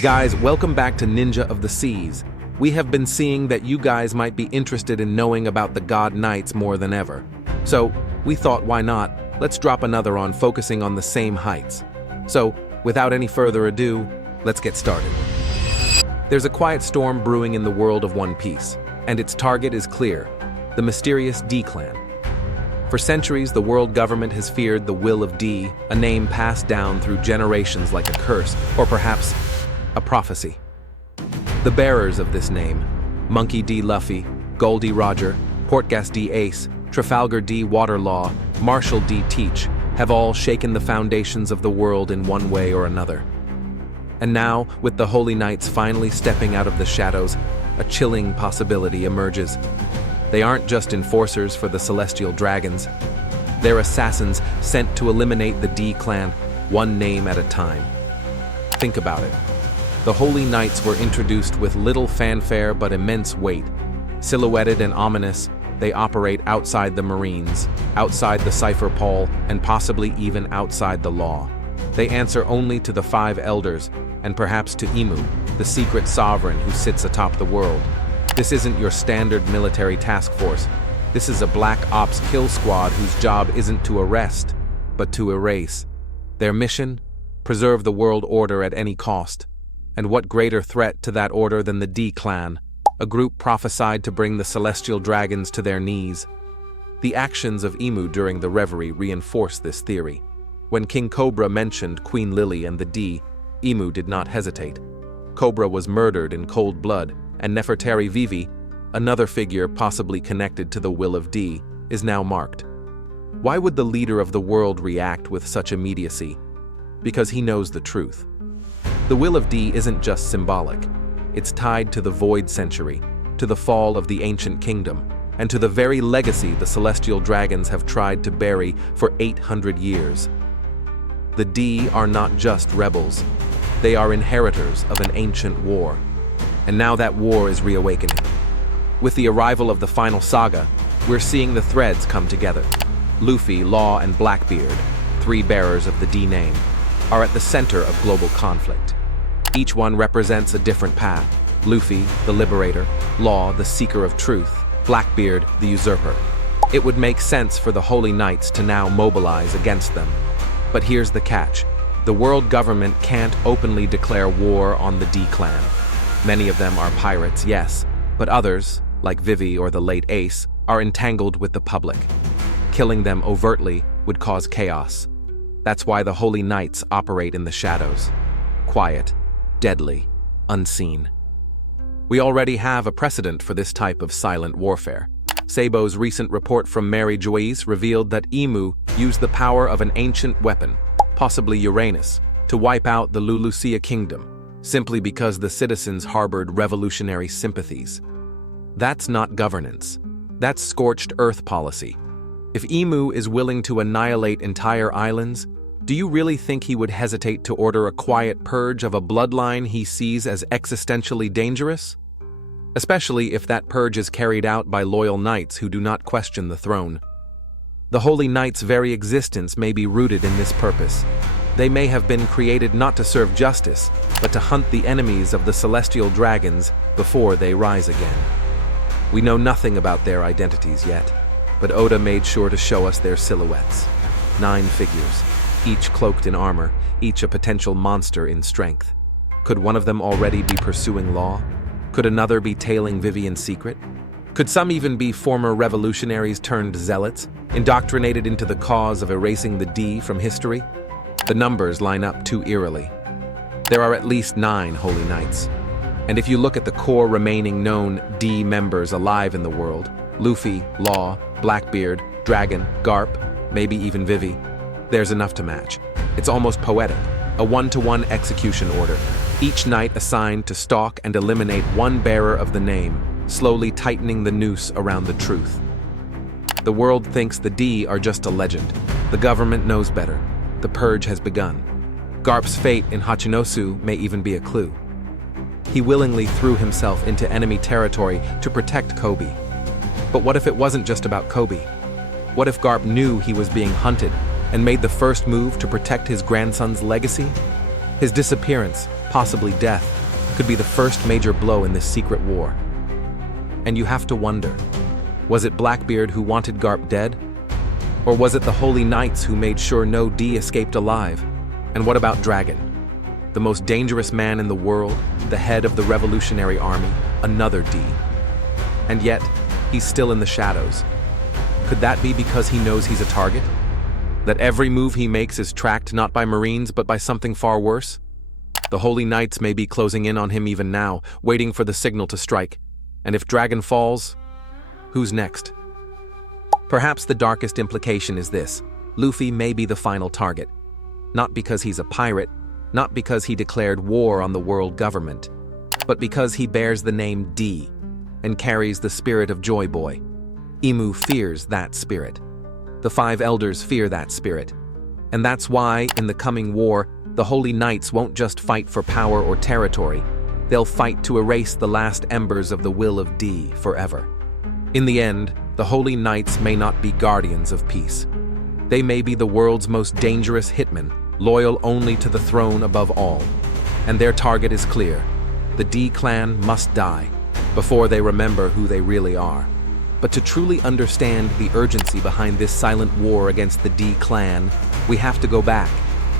Guys, welcome back to Ninja of the Seas. We have been seeing that you guys might be interested in knowing about the God Knights more than ever. So, we thought, why not? Let's drop another on focusing on the same heights. So, without any further ado, let's get started. There's a quiet storm brewing in the world of One Piece, and its target is clear: the mysterious D clan. For centuries, the world government has feared the will of D, a name passed down through generations like a curse, or perhaps a prophecy. The bearers of this name, Monkey D. Luffy, Goldie Roger, Portgas D. Ace, Trafalgar D. Waterlaw, Marshall D. Teach, have all shaken the foundations of the world in one way or another. And now, with the Holy Knights finally stepping out of the shadows, a chilling possibility emerges. They aren't just enforcers for the Celestial Dragons. They're assassins sent to eliminate the D clan, one name at a time. Think about it. The Holy Knights were introduced with little fanfare but immense weight. Silhouetted and ominous, they operate outside the Marines, outside the Cipher Pole, and possibly even outside the law. They answer only to the Five Elders, and perhaps to Imu, the secret sovereign who sits atop the world. This isn't your standard military task force. This is a black ops kill squad whose job isn't to arrest, but to erase. Their mission? Preserve the world order at any cost. And what greater threat to that order than the D clan, a group prophesied to bring the Celestial Dragons to their knees. The actions of Imu during the reverie reinforce this theory. When King Cobra mentioned Queen Lily and the D, Imu did not hesitate. Cobra was murdered in cold blood, and Nefertari Vivi, another figure possibly connected to the will of D, is now marked. Why would the leader of the world react with such immediacy? Because he knows the truth. The will of D isn't just symbolic. It's tied to the Void Century, to the fall of the ancient kingdom, and to the very legacy the Celestial Dragons have tried to bury for 800 years. The D are not just rebels. They are inheritors of an ancient war. And now that war is reawakening. With the arrival of the final saga, we're seeing the threads come together. Luffy, Law, and Blackbeard, three bearers of the D name, are at the center of global conflict. Each one represents a different path. Luffy, the liberator; Law, the seeker of truth; Blackbeard, the usurper. It would make sense for the Holy Knights to now mobilize against them. But here's the catch. The world government can't openly declare war on the D clan. Many of them are pirates, yes, but others, like Vivi or the late Ace, are entangled with the public. Killing them overtly would cause chaos. That's why the Holy Knights operate in the shadows. Quiet, deadly, unseen. We already have a precedent for this type of silent warfare. Sabo's recent report from Mary Joyce revealed that Imu used the power of an ancient weapon, possibly Uranus, to wipe out the Lulusia kingdom, simply because the citizens harbored revolutionary sympathies. That's not governance. That's scorched earth policy. If Imu is willing to annihilate entire islands, do you really think he would hesitate to order a quiet purge of a bloodline he sees as existentially dangerous? Especially if that purge is carried out by loyal knights who do not question the throne. The Holy Knights' very existence may be rooted in this purpose. They may have been created not to serve justice, but to hunt the enemies of the Celestial Dragons before they rise again. We know nothing about their identities yet, but Oda made sure to show us their silhouettes. 9 figures, each cloaked in armor, each a potential monster in strength. Could one of them already be pursuing Law? Could another be tailing Vivi in secret? Could some even be former revolutionaries turned zealots, indoctrinated into the cause of erasing the D from history? The numbers line up too eerily. There are at least 9 Holy Knights. And if you look at the core remaining known D members alive in the world, Luffy, Law, Blackbeard, Dragon, Garp, maybe even Vivi, there's enough to match. It's almost poetic, a one-to-one execution order, each knight assigned to stalk and eliminate one bearer of the name, slowly tightening the noose around the truth. The world thinks the D are just a legend. The government knows better. The purge has begun. Garp's fate in Hachinosu may even be a clue. He willingly threw himself into enemy territory to protect Kobe. But what if it wasn't just about Kobe? What if Garp knew he was being hunted and made the first move to protect his grandson's legacy? His disappearance, possibly death, could be the first major blow in this secret war. And you have to wonder, was it Blackbeard who wanted Garp dead? Or was it the Holy Knights who made sure no D escaped alive? And what about Dragon? The most dangerous man in the world, the head of the Revolutionary Army, another D. And yet, he's still in the shadows. Could that be because he knows he's a target? That every move he makes is tracked not by Marines but by something far worse? The Holy Knights may be closing in on him even now, waiting for the signal to strike. And if Dragon falls, who's next? Perhaps the darkest implication is this: Luffy may be the final target. Not because he's a pirate, not because he declared war on the world government, but because he bears the name D and carries the spirit of Joy Boy. Imu fears that spirit. The five elders fear that spirit. And that's why, in the coming war, the Holy Knights won't just fight for power or territory. They'll fight to erase the last embers of the will of D forever. In the end, the Holy Knights may not be guardians of peace. They may be the world's most dangerous hitmen, loyal only to the throne above all. And their target is clear. The D clan must die before they remember who they really are. But to truly understand the urgency behind this silent war against the D clan, we have to go back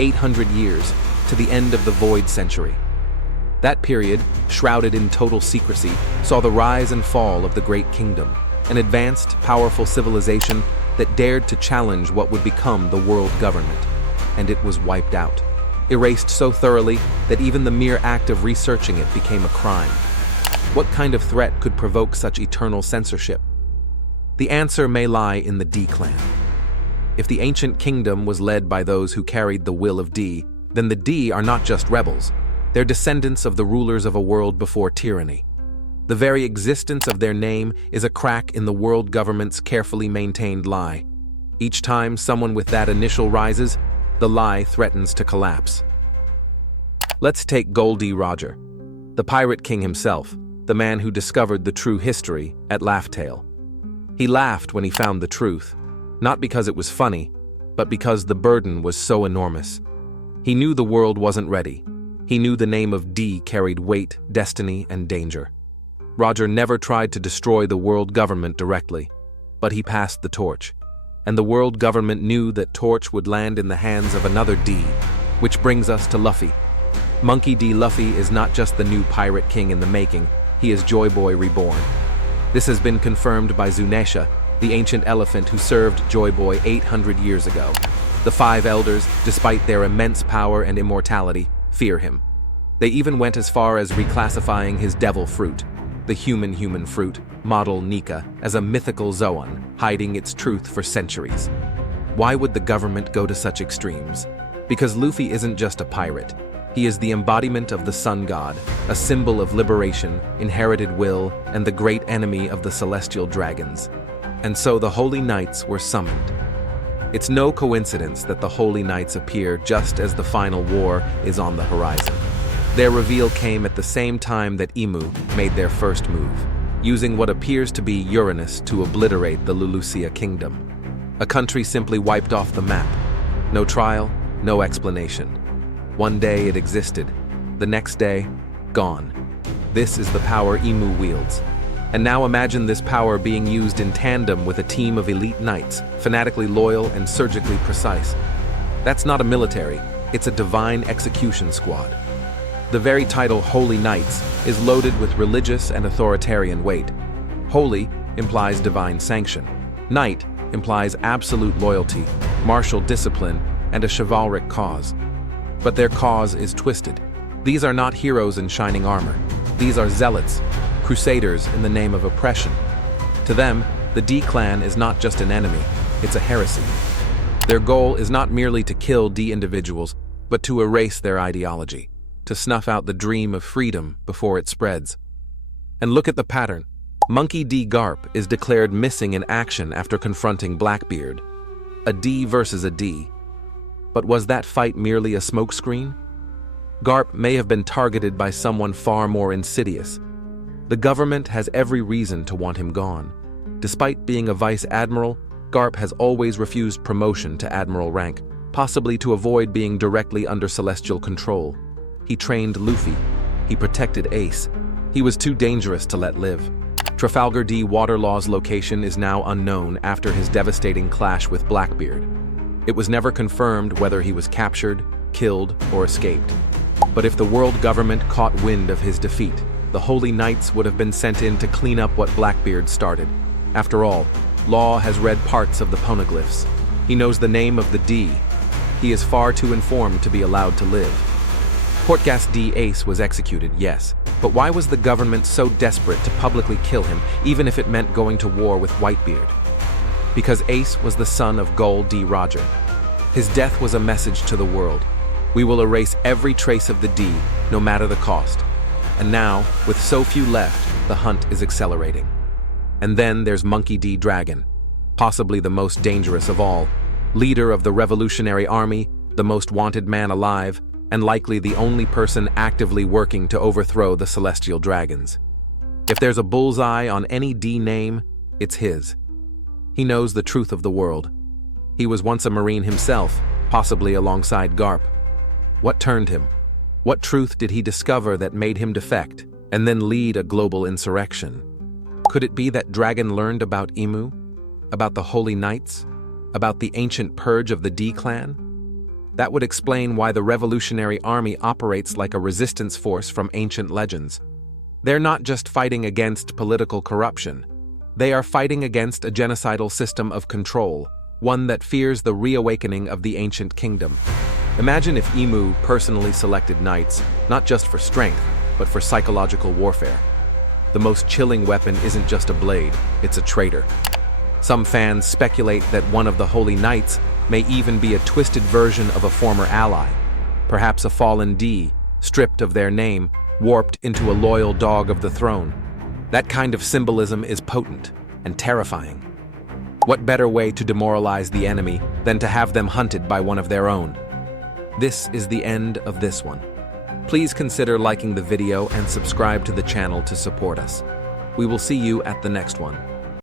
800 years to the end of the Void Century. That period, shrouded in total secrecy, saw the rise and fall of the Great Kingdom, an advanced, powerful civilization that dared to challenge what would become the world government. And it was wiped out, erased so thoroughly that even the mere act of researching it became a crime. What kind of threat could provoke such eternal censorship? The answer may lie in the D clan. If the ancient kingdom was led by those who carried the will of D, then the D are not just rebels. They're descendants of the rulers of a world before tyranny. The very existence of their name is a crack in the world government's carefully maintained lie. Each time someone with that initial rises, the lie threatens to collapse. Let's take Gol D. Roger, the Pirate King himself, the man who discovered the true history at Laugh Tale. He laughed when he found the truth, not because it was funny, but because the burden was so enormous. He knew the world wasn't ready. He knew the name of D carried weight, destiny, and danger. Roger never tried to destroy the world government directly, but he passed the torch. And the world government knew that torch would land in the hands of another D, which brings us to Luffy. Monkey D. Luffy is not just the new Pirate King in the making, he is Joy Boy reborn. This has been confirmed by Zunesha, the ancient elephant who served Joy Boy 800 years ago. The five elders, despite their immense power and immortality, fear him. They even went as far as reclassifying his devil fruit, the human fruit, model Nika, as a mythical zoan, hiding its truth for centuries. Why would the government go to such extremes? Because Luffy isn't just a pirate. He is the embodiment of the sun god, a symbol of liberation, inherited will, and the great enemy of the celestial dragons. And so the Holy Knights were summoned. It's no coincidence that the Holy Knights appear just as the final war is on the horizon. Their reveal came at the same time that Imu made their first move, using what appears to be Uranus to obliterate the Lulusia kingdom. A country simply wiped off the map. No trial, no explanation. One day it existed, the next day, gone. This is the power Imu wields. And now imagine this power being used in tandem with a team of elite knights, fanatically loyal and surgically precise. That's not a military, it's a divine execution squad. The very title Holy Knights is loaded with religious and authoritarian weight. Holy implies divine sanction. Knight implies absolute loyalty, martial discipline, and a chivalric cause. But their cause is twisted. These are not heroes in shining armor. These are zealots, crusaders in the name of oppression. To them, the D clan is not just an enemy, it's a heresy. Their goal is not merely to kill D individuals, but to erase their ideology, to snuff out the dream of freedom before it spreads. And look at the pattern. Monkey D. Garp is declared missing in action after confronting Blackbeard. A D versus a D. But was that fight merely a smokescreen? Garp may have been targeted by someone far more insidious. The government has every reason to want him gone. Despite being a vice admiral, Garp has always refused promotion to admiral rank, possibly to avoid being directly under celestial control. He trained Luffy. He protected 𝐸. He was too dangerous to let live. Trafalgar D. Waterlaw's location is now unknown after his devastating clash with Blackbeard. It was never confirmed whether he was captured, killed, or escaped. But if the world government caught wind of his defeat, the Holy Knights would have been sent in to clean up what Blackbeard started. After all, Law has read parts of the poneglyphs. He knows the name of the D. He is far too informed to be allowed to live. Portgas D. 𝐸 was executed, yes, but why was the government so desperate to publicly kill him, even if it meant going to war with Whitebeard? Because 𝐸 was the son of Gol D. Roger. His death was a message to the world. We will erase every trace of the D, no matter the cost. And now, with so few left, the hunt is accelerating. And then there's Monkey D. Dragon, possibly the most dangerous of all, leader of the Revolutionary Army, the most wanted man alive, and likely the only person actively working to overthrow the celestial dragons. If there's a bullseye on any D name, it's his. He knows the truth of the world. He was once a Marine himself, possibly alongside Garp. What turned him? What truth did he discover that made him defect, and then lead a global insurrection? Could it be that Dragon learned about Imu? About the Holy Knights? About the ancient purge of the D clan? That would explain why the Revolutionary Army operates like a resistance force from ancient legends. They're not just fighting against political corruption. They are fighting against a genocidal system of control, one that fears the reawakening of the ancient kingdom. Imagine if Imu personally selected knights, not just for strength, but for psychological warfare. The most chilling weapon isn't just a blade, it's a traitor. Some fans speculate that one of the Holy Knights may even be a twisted version of a former ally, perhaps a fallen D, stripped of their name, warped into a loyal dog of the throne. That kind of symbolism is potent and terrifying. What better way to demoralize the enemy than to have them hunted by one of their own? This is the end of this one. Please consider liking the video and subscribe to the channel to support us. We will see you at the next one.